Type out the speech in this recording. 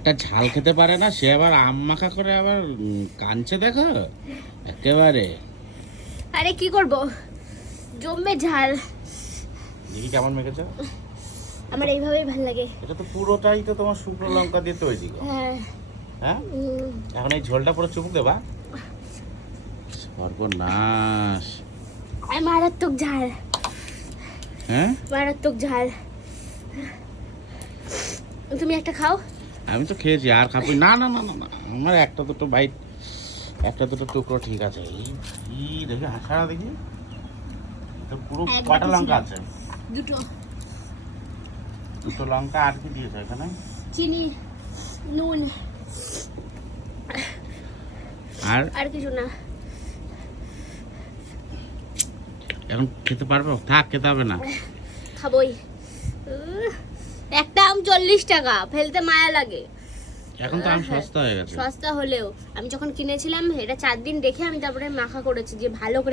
একটা ঝাল খেতে পারে না, সে আবার আম মাখা করে আবার কাঁদছে দেখো একেবারে। আরে কি করব, জমবে ঝাল। দেখি কেমন মেখেছে। আমার এইভাবেই ভালো লাগে। এটা তো পুরোটাই তো তোমার শুকনো লঙ্কা দিয়ে তৈরি। হ্যাঁ হ্যাঁ, এখন এই ঝোলটা পুরো চুমুক দেবা। সর্বনাশ, মারাত্মক ঝাল। হ্যাঁ মারাত্মক ঝাল। তুমি একটা খাও। আমি তো খেয়েছি, আর খাবো না। না না না না, আমার একটা দুটো বাইট, একটা দুটো টুকরো ঠিক আছে। এই দেখি হাঁসারা দেখি, তো পুরো কটা লঙ্কা আছে? দুটো। দুটো লঙ্কা। আর কি দিয়েছো এখানে? চিনি, নুন, আর কিছু না। এখন খেতে পারবো? থাক, খেতে হবে না। খাবোই। একটা আম 40 টাকা, ফেলতে মায়া লাগে। এখন তো আম সস্তা হয়ে গেছে। সস্তা হলেও আমি যখন কিনেছিলাম এটা 4 দিন রেখে আমি তারপরে মাখা করেছি, যে ভালো করে